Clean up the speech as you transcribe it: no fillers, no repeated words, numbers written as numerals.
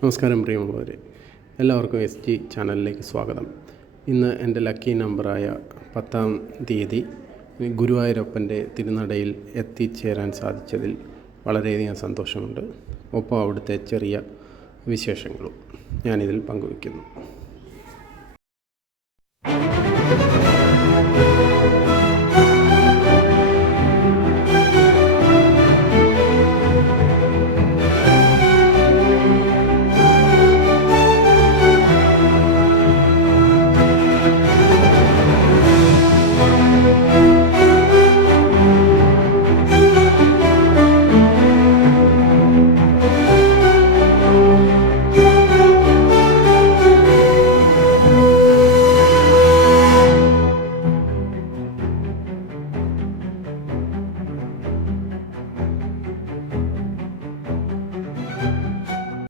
നമസ്കാരം പ്രിയമുള്ളവരെ, എല്ലാവർക്കും SG ചാനലിലേക്ക് സ്വാഗതം. ഇന്ന് എൻ്റെ ലക്കി നമ്പറായ 10-ാം തീയതി ഗുരുവായൂരപ്പൻ്റെ തിരുനടയിൽ എത്തിച്ചേരാൻ സാധിച്ചതിൽ വളരെയധികം സന്തോഷമുണ്ട്. ഒപ്പം അവിടുത്തെ ചെറിയ വിശേഷങ്ങളും ഞാനിതിൽ പങ്കുവയ്ക്കുന്നു.